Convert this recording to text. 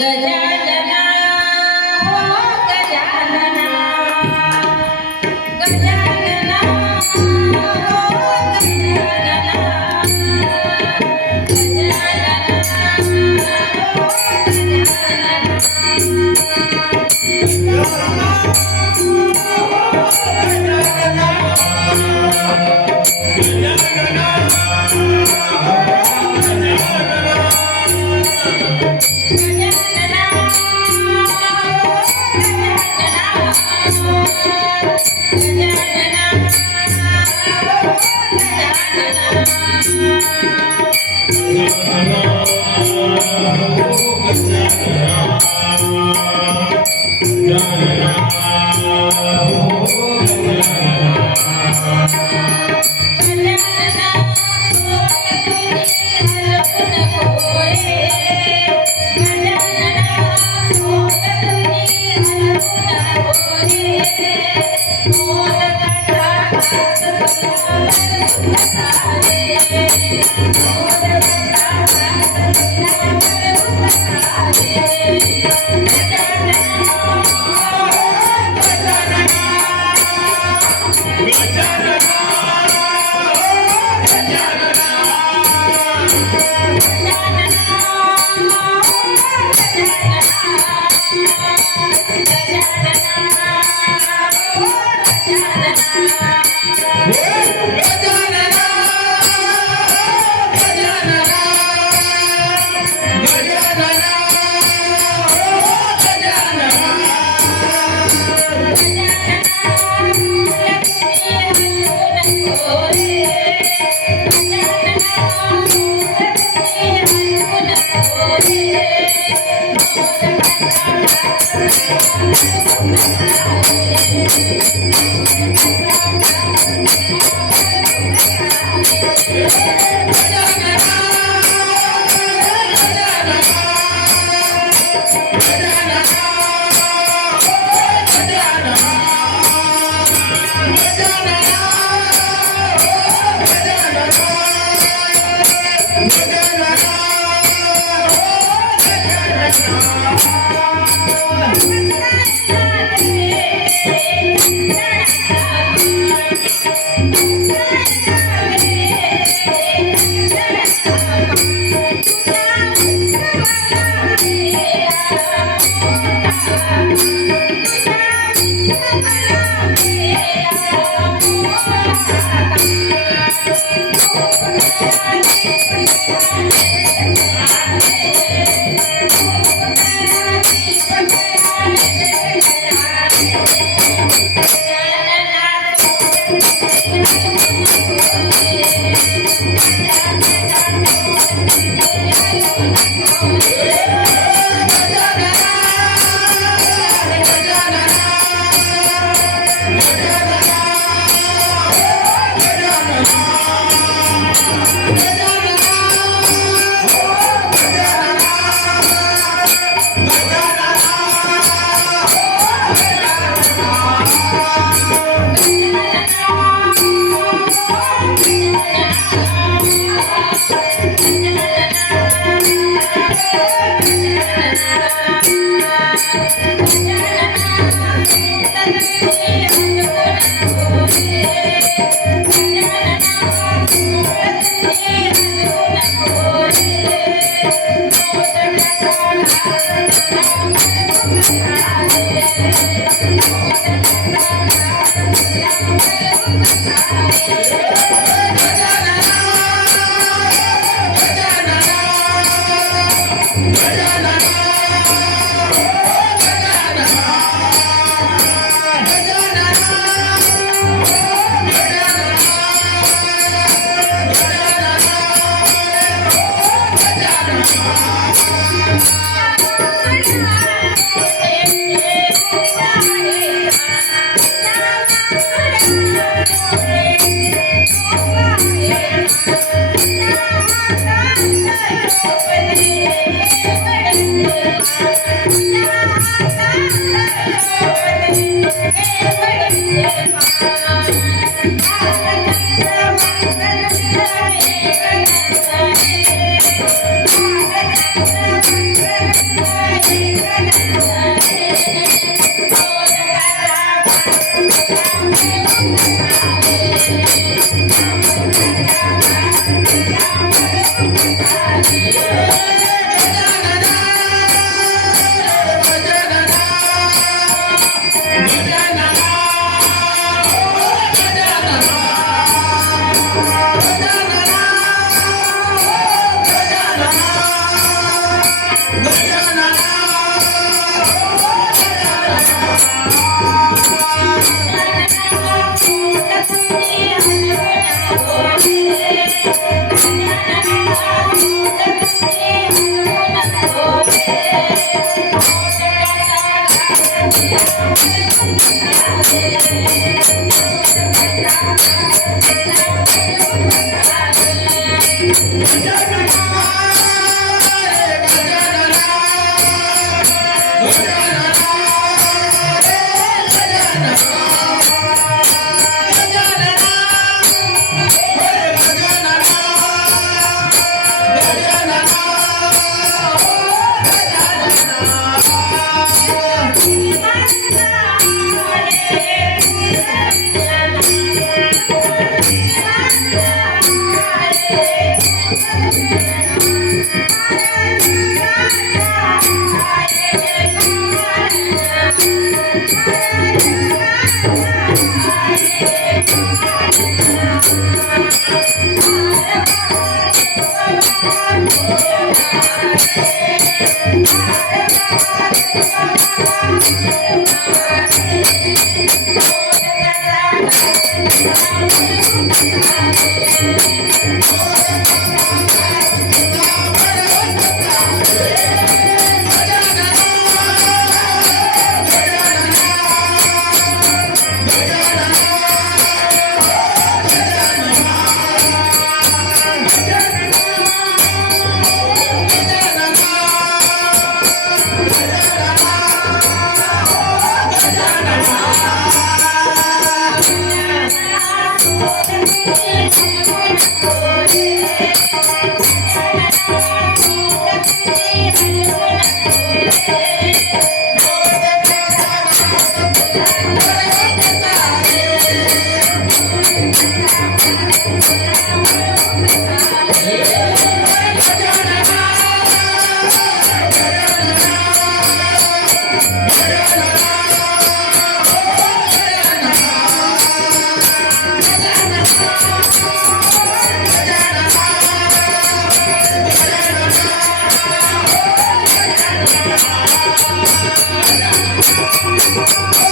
Gajanana Yeah. Yeah. Yeah. Yeah. Bye. Yeah. Thank you. Thank どうする?